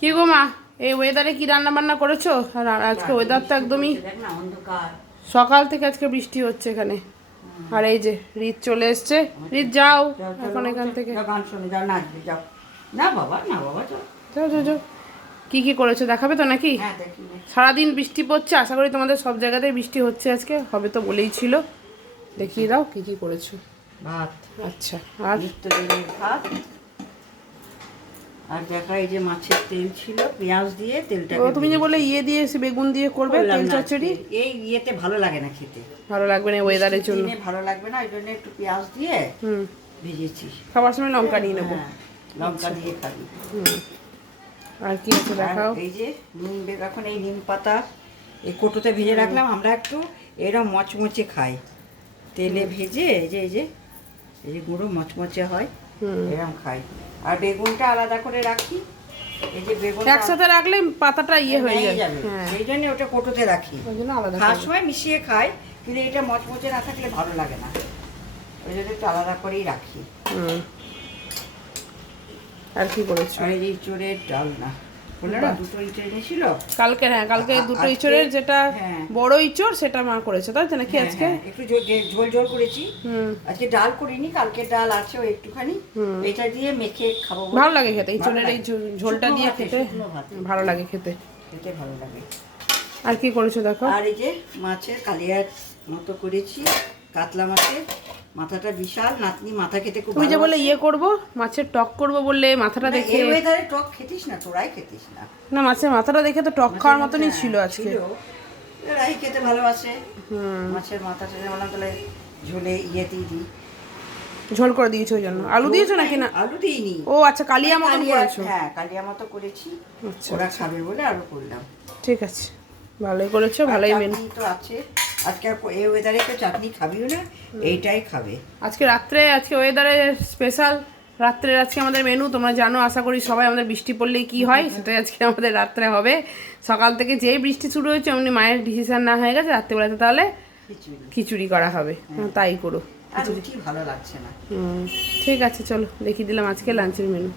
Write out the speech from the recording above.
কি গো মা, এই ওয়েদারে কি রান্না বান্না করেছো? আর আজকে ওয়েদার তো একদমই সকাল থেকে আজকে বৃষ্টি হচ্ছে এখানে। আর এই যে রিত চলে এসছে। রিত যাও এখন এখান থেকে। গান শুনে যাও, নাচবে যাও। না বাবা, না বাবা, যাও। যাও যাও যাও। কি কি করেছো দেখাবে তো নাকি? হ্যাঁ, দেখি। সারাদিন বৃষ্টি পড়ছে, আশা করি তোমাদের সব জায়গাতেই বৃষ্টি হচ্ছে আজকে, হবে তো বলেই ছিল। দেখিয়ে দাও কি কি করেছো। ভাত। আচ্ছা, আর নিত্যদিনের ভাত। আর দেখা এই যে মাছের তেল ছিল, পেঁয়াজ দিয়ে তেলটা। তুমি যে বলে ইয়ে দিয়ে বেগুন দিয়ে করবে তেল চচ্চড়ি, এই ইয়েতে ভালো লাগে না খেতে। ভালো লাগবে না ওয়েদারের জন্য। ভালো লাগবে না, এই জন্য একটু পেঁয়াজ দিয়ে ভেজেছি। খাবার সময় লঙ্কা নিয়ে নেবো। লঙ্কা দিয়ে খাবি। আর কি আছে দেখাও। এই যে এখন এই নিম পাতা এই কোটোতে ভেজে রাখলাম। আমরা একটু এরকম মচমচে খাই, তেলে ভেজে। এই যে এই যে এই যে গুঁড়ো মচমচে হয়, এরকম খাই। আর বেগুনটা আলাদা করে রাখি। এই যে বেগুন একসাথে রাখলে পাতাটা ইয়ে হয়ে যাবে, সেই জন্য ওটা কোটোতে রাখি। খাওয়ার সময় মিশিয়ে খাই, কিন্তু এটা মচমচে না থাকলে ভালো লাগে না, ওই জন্য একটু আলাদা করেই রাখি। আর কি করেছো? আর এই ইঁচড়ের ডালনা দুটো ইঁচড় এনেছিল কালকে। হ্যাঁ, কালকে দুটো ইঁচড়ের, যেটা বড় ইঁচড় সেটা মা করেছে, তাই তো নাকি? আজকে একটু ঝোল ঝোল করেছি। আজকে ডাল করিনি, কালকে ডাল আছে ও একটুখানি, এটা দিয়ে মেখে খাবো। ভালো লাগে খেতে, ইঁচড়ের এই ঝোলটা দিয়ে খেতে ভালো লাগে খেতে, খেতে ভালো লাগে। আর কি করেছো দেখো। আর এই যে মাছের কালিয়ার মতো করেছি, কাতলা মাছের মাথাটা বিশাল। নাতনি মাথা খেতে খুব ভালো। তুমি যে বলে ইয়ে করবো, মাছের টক করবো বললে, মাথাটা দেখে। এই ওয়েদারে টক খেতিস না, তোরাই খেতিস না। না, মাছের মাথাটা দেখে তো টক খাওয়ার মতনই ছিল আজকে। এরাই খেতে ভালোবাসে মাছের মাথাটা। বললাম তাহলে ঝোলে ইয়েতেই দিই, ঝোল করে দিয়েছো ওই জন্য। আলু দিয়েছো নাকি? না, আলু দিইনি। ও আচ্ছা, কালিয়া মতন করেছো। হ্যাঁ, কালিয়া মতো করেছি। আচ্ছা, ওরা খাবে বলে আরো করলাম। ঠিক আছে, ভালোই করেছো, ভালোই মেনু তো আছে আজকে। এই ওয়েদারে তো চাটনি খাবিও না, এইটাই খাবে আজকে রাত্রে। আজকে ওয়েদারে স্পেশাল রাত্রে আজকে আমাদের মেনু তোমরা জানো, আশা করি সবাই। আমাদের বৃষ্টি পড়লেই কি হয় সেটাই আজকে আমাদের রাত্রে হবে। সকাল থেকে যেই বৃষ্টি শুরু হয়েছে অমনি মায়ের ডিসিশন না হয়ে গেছে রাত্রেবেলাতে তাহলে খিচুড়ি করা হবে। তাই করো, ভালো লাগছে না। ঠিক আছে, চলো দেখিয়ে দিলাম আজকে লাঞ্চের মেনু।